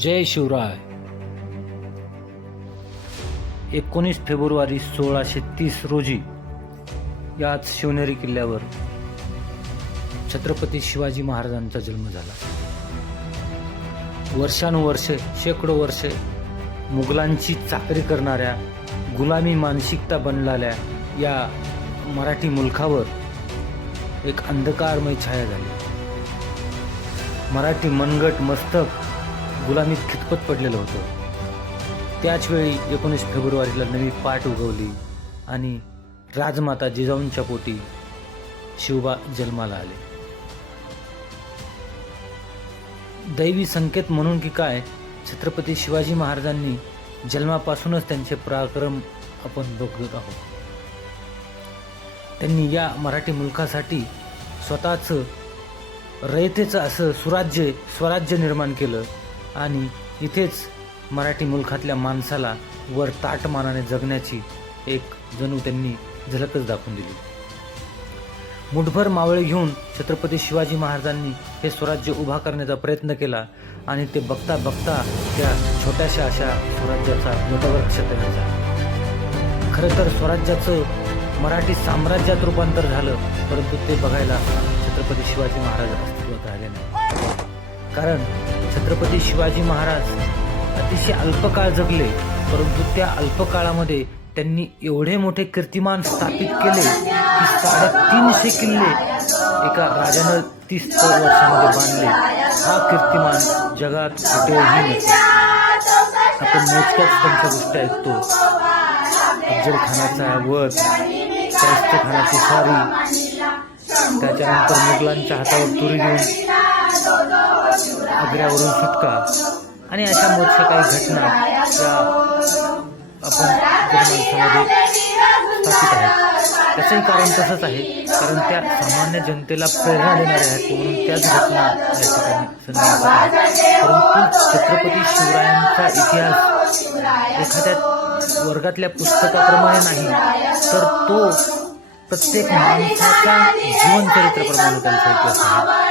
जय शिवराय. एकोणीस फेब्रुवारी सोळाशे तीस रोजी याच शिवनेरी किल्ल्यावर छत्रपती शिवाजी महाराजांचा जन्म झाला. वर्षानुवर्षे शेकडो वर्षे मुघलांची चाकरी करणाऱ्या गुलामी मानसिकता बनलेल्या या मराठी मुलखावर एक अंधकारमय छाया झाली. मराठी मनगट मस्तक गुलामीत खितपत पडलेलं होतं? त्याचवेळी एकोणीस फेब्रुवारीला नवी पाठ उगवली आणि राजमाता जिजाऊंच्या पोटी शिवबा जन्माला आले. दैवी संकेत म्हणून की काय छत्रपती शिवाजी महाराजांनी जन्मापासूनच त्यांचे पराक्रम आपण बघत आहोत. त्यांनी या मराठी मुलखासाठी स्वतःचं रयतेचं असं सुराज्य स्वराज्य निर्माण केलं. आणि इथेच मराठी मुलखातल्या माणसाला वर ताटमानाने जगण्याची एक जणू त्यांनी झलकच दाखवून दिली. मुठभर मावळे घेऊन छत्रपती शिवाजी महाराजांनी हे स्वराज्य उभा करण्याचा प्रयत्न केला आणि ते बघता बघता त्या छोट्याशा अशा स्वराज्याचा वटवृक्ष तयार झाला. खरं तर स्वराज्याचं मराठी साम्राज्यात रूपांतर झालं परंतु ते बघायला छत्रपती शिवाजी महाराज अस्तित्वात राहिले नाही कारण छत्रपती शिवाजी महाराज अतिशय अल्पकाळ जगले परंतु त्या अल्पकाळामध्ये त्यांनी एवढे मोठे कीर्तिमान स्थापित केले की साडेतीनशे किल्ले एका राजानं तीस वर्षामध्ये बांधले. हा कीर्तिमान जगात कुठेही नसतो आपण मोजक्याच त्यांच्या गोष्टी ऐकतो. अफजल खानाचा वध शाहिस्त खानाची सारी त्याच्यानंतर मुघलांच्या हातावर तुरी घेऊन आग्र्यावरून सुटका आणि अशा मोठ्या काही घटना या आपण जनमानसामध्ये स्थापित आहेत. त्याचंही कारण तसंच आहे कारण त्या सामान्य जनतेला प्रेरणा देणाऱ्या आहेत म्हणून त्याच घटना या ठिकाणी संदर्भात आहेत परंतु छत्रपती शिवरायांचा इतिहास एखाद्या वर्गातल्या पुस्तकाप्रमाणे नाही तर तो प्रत्येक माणसाचा जीवनचरित्राप्रमाणे त्यांचा इतिहास आहे.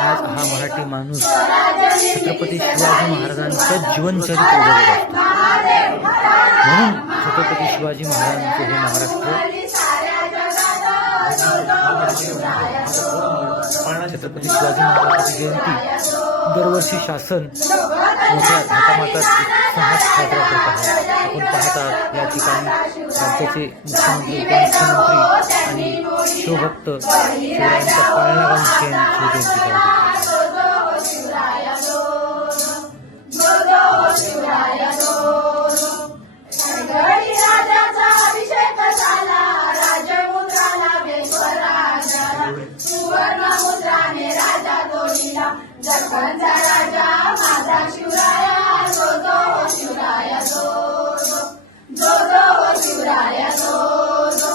आज हा मराठी माणूस छत्रपती शिवाजी महाराजांच्या जीवनचरित्र जगत असतो. म्हणून छत्रपती शिवाजी महाराजांचे हे महाराष्ट्र छत्रपती शिवाजी महाराजांची जयंती दरवर्षी शासन मोठ्या थाटामाटात उत्साहात साजरा करत आहे आपण पाहता या ठिकाणी राज्याचे मुख्यमंत्री उपमुख्यमंत्री आणि शिवभक्त शिवरायांच्या पाळणा घालून शिव शिवजयंती करतात. राजाचा राजा सुवर्ण शिवराया जो जो शिवराया जो जो जो जो शिवराया जो जो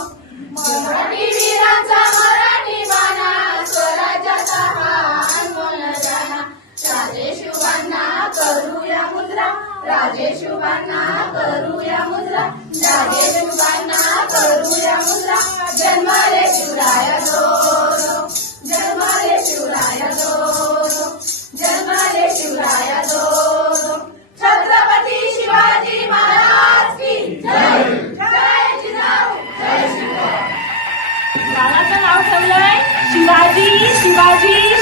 मराठी वीरांचा मराठी बाणा स्वराज्याचा हा अनमोल करूया मुद्रा invadir, invadir.